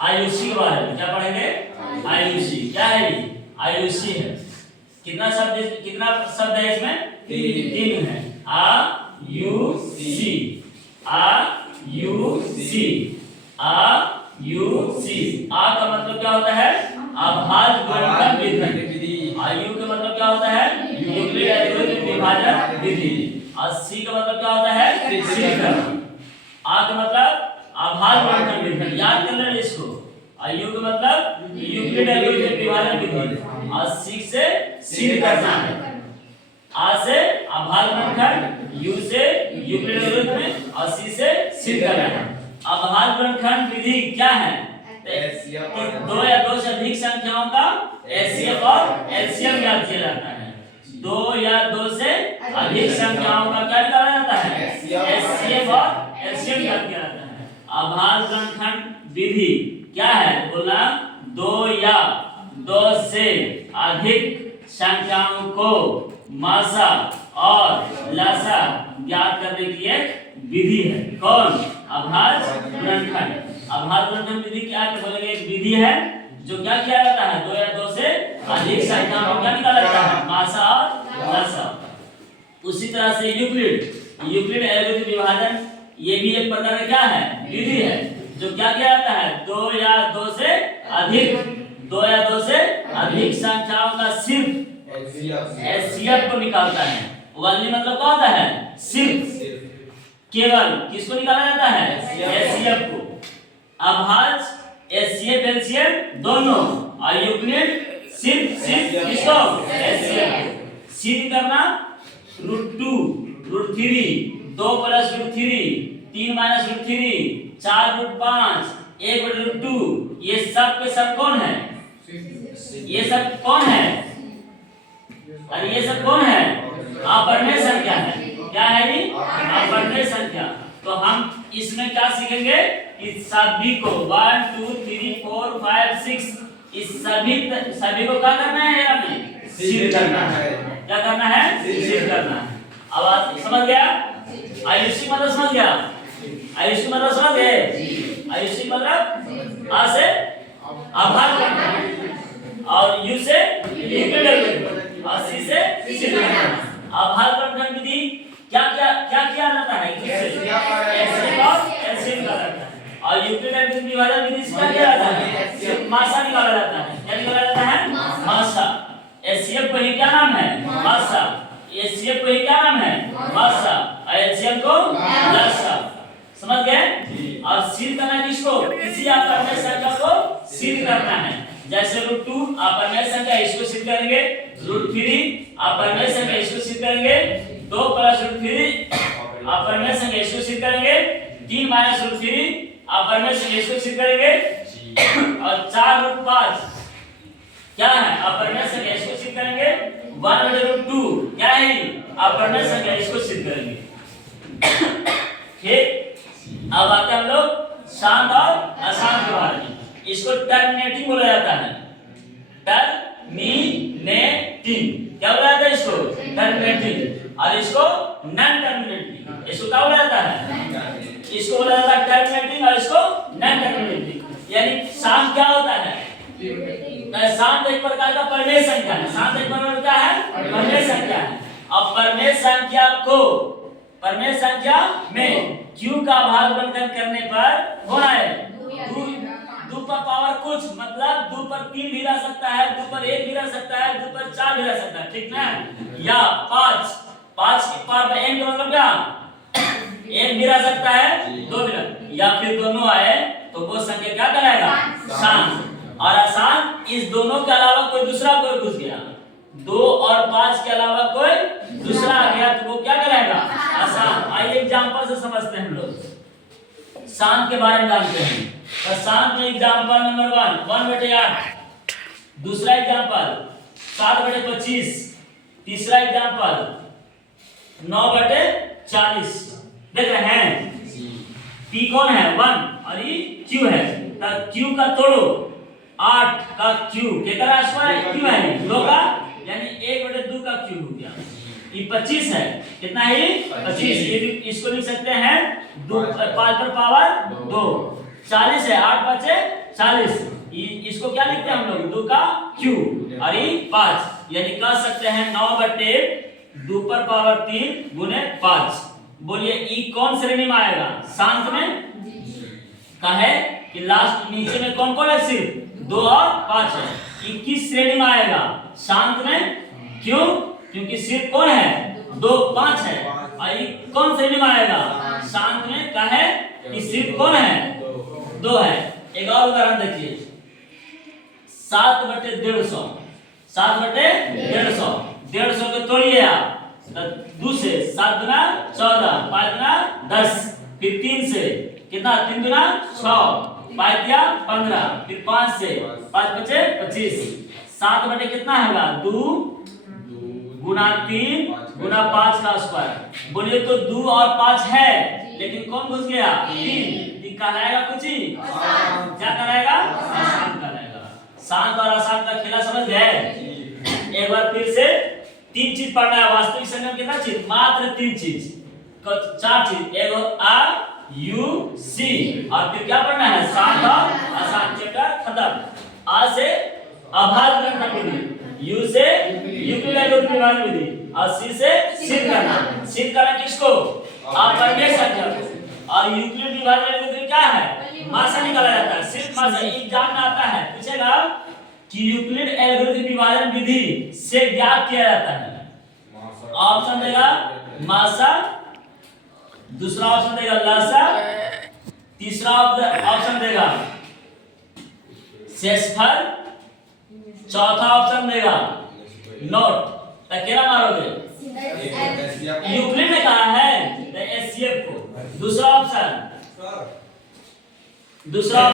आयुषी के बारे में क्या पढ़ेंगे? आयुषी क्या है? ये आयुषी है। कितना शब्द है इसमें? तीन है। आयुषी, आयुषी, आयुषी। आ का मतलब क्या होता है? अभाज्य गुणनखंड विधि। आयु का मतलब क्या होता है? यूक्लिड एल्गोरिथम विभाजन विधि। और सी का मतलब क्या होता है? सिद्धकरण। आ का मतलब अभाज्य गुणनखंड विधि, याद कर लेना इसको। आयु का मतलब यूक्लिड एल्गोरिथम विभाजन विधि और सी से सिद्ध करना है। आ से अभाज्य गुणनखंड, यू से यूक्लिड एल्गोरिथम और सी से सिद्ध करना है। अभाज्य गुणनखंड विधि क्या है? दो या दो से अधिक संख्याओं का एचसीएफ और एलसीएम ज्ञात किया जाता है। दो या दो से अधिक संख्याओं का क्या निकाला जाता है? एचसीएफ और एलसीएम ज्ञात किया जाता है। अभाज्य गुणनखंड विधि क्या है? बोला दो या दो से अधिक संख्याओं को मासा और लसा ज्ञात करने की एक विधि है। कौन? अभाज्य गुणनखंड। अभाज्य गुणनखंड विधि क्या है? बोलेंगे एक विधि है जो क्या किया जाता है? दो या दो से अधिक संख्याओं को क्या निकाला जाता है? मासा और लसा। उसी तरह से यूक्लिड एल्गोरिथम विभाजन, ये भी एक प्रकार का क्या है? विधि है जो क्या किया जाता है? दो या दो से अधिक संख्याओं का सिर्फ एचसीएफ को निकालता है। ओनली मतलब क्या होता है? सिर्फ, केवल किसको निकाला जाता है? एचसीएफ को। अभाज्य एचसीएफ एलसीएम दोनों, और यूक्लिड सिर्फ किसको? एचसीएफ। सिद्ध करना √2, √3, 2 + √3, 3 - √3, 4 √5, 1 / √2, ये सब के सब कौन है? ये सब कौन है? अरे ये सब कौन है? अपवर्णीय संख्या है। क्या है ये? अपवर्णीय संख्या। तो हम इसमें क्या सीखेंगे? इस सभी को 1 2 3 4 5 6 इस सभी को क्या करना है? हमें सिद्ध करना है। क्या करना है? सिद्ध करना है। अब आप समझ गया? आयुषी मतलब समझ गया? आयुषी मतलब समझ गए? आयुषी मतलब आ से अभाज्य गुणनखंड और यू से यूक्लिड एल्गोरिथम और सी से सिद्ध करना। अभाज्य गुणनखंड विधि क्या किया जाता है? एचसीएफ और एलसीएम निकाला जाता है। और यूक्लिड एल्गोरिथम विभाजन विधि से क्या किया जाता है? सिर्फ मासा निकाला जाता है। क्या निकाला जाता है? मासा। एचसीएफ को ही क्या नाम है? मासा। एचसीएफ को ही क्या नाम है? मासा। और एलसीएम को लसा। समझ गए? और सिद्ध करना किसको? किसी अपवर्णीय संख्या को सिद्ध करना है। जैसे √2 अपवर्णीय संख्या, इसको सिद्ध करेंगे। √3 अपवर्णीय संख्या, इसको सिद्ध करेंगे। 2 + √3 अपवर्णीय संख्या, इसको सिद्ध करेंगे। 3 - √3 अपवर्णीय संख्या, इसको सिद्ध करेंगे। और 4 √5 क्या है? अपवर्णीय संख्या, इसको सिद्ध करेंगे। 1 / √2 क्या है? अपवर्णीय संख्या, इसको सिद्ध करेंगे। ठीक। अब आते हैं हम लोग शांत और अशांत के बारे में। इसको टर्मिनेटिंग बोला जाता है। टर्मिनेटिंग क्या बोला जाता है? इसको टर्मिनेटिंग। और इसको नॉन टर्मिनेटिंग। इसको क्या बोला जाता है? इसको बोला जाता है टर्मिनेटिंग और इसको नॉन टर्मिनेटिंग। यानी शांत क्या होता है? शांत एक प्रकार का परिमेय संख्या है। शांत एक प्रकार का है परिमेय संख्या है। अब परिमेय संख्या में q का अभाज्य गुणनखंड करने पर होना है 2 पर पावर कुछ, मतलब 2 पर 3 भी रह सकता है, 2 पर 1 भी रह सकता है, 2 पर 4 भी रह सकता है। ठीक ना? या 5 की पावर n का मतलब क्या? 1 भी रह सकता है, 2 भी रह, या फिर दोनों आए तो वो संख्या क्या कहलाएगा? शांत। और अशांत इस दोनों के अलावा कोई दूसरा कोई घुस गया, 2 और 5 के अलावा कोई दूसरा आ गया तो वो क्या कहलाएगा? अशांत। आइए एग्जांपल से समझते हैं हम लोग। शांत के बारे में जानते हैं। तो शांत में एग्जांपल नंबर 1/8। दूसरा एग्जांपल 7/25। तीसरा एग्जांपल 9/40। देख रहे हैं? P कौन है? 1 और ये Q है। तो Q का तोड़ो 8 का Q कितना स्क्वायर Q है? 2 का, यानी 1/2 का Q हो गया। ये 25 है। कितना है? 25। इसको लिख सकते हैं 5 पर पावर 2। 40 है, 8 × 5 = 40। इसको क्या लिखते हैं हम लोग 2 का क्यूब और ये 5, यानी कह सकते हैं 9/2 पर पावर 3 गुने 5। बोलिए ई कौन श्रेणी में आएगा? शांत में कहे कि लास्ट नीचे में कौन कौन है? सिर्फ 2 और 5 है। ये किस श्रेणी में आएगा? शांत में। क्यों? क्योंकि सिर्फ कौन है? 2 5 है। और ये कौन श्रेणी में आएगा? शांत में कहे कि सिर्फ कौन है? 2 है। एक और उदाहरण देखिए 7/150। 7/150 150 को तोड़िए आप, तो 2 से 7 दूना 14, 5 दूना 10, फिर 3 से कितना? 3 दूना 6, 5 दिया 15, फिर 5 से 5 बचे 25। 7 बटे कितना होगा? 2 गुना 3 गुना 5 का स्क्वायर। बोलिए तो 2 और 5 है, लेकिन कौन घुस गया? 3। कहलाएगा कुछ ही क्या कहलाएगा? आसान कहलाएगा। शांत और आसान का खेला समझ गए? एक बार फिर से 3 चीज पढ़ना है। वास्तविक संख्या कितना चीज? मात्र 3 चीज, 4 चीज। एक आ यू सी, और फिर क्या पढ़ना है? शांत और आसान। चैप्टर खत्म। आ से अभाज्य गणना विधि, यू से यूक्लिड विभाजन विधि, और सी से सिद्ध करना। सिद्ध करना किसको? अपरिमेय संख्या को। और यूक्लिड विभाजन विधि क्या है? मासा निकाला जाता है। सिर्फ मासा एग्जाम में आता है, पूछेगा कि यूक्लिड एल्गोरिथम विभाजन विधि से ज्ञात किया जाता है। ऑप्शन देगा मासा, दूसरा ऑप्शन देगा लासा, तीसरा ऑप्शन देगा शेषफल, चौथा ऑप्शन देगा नोट। तकेला मारोगे? यूक्लिड ने कहा है एचसीएफ को। दूसरा ऑप्शन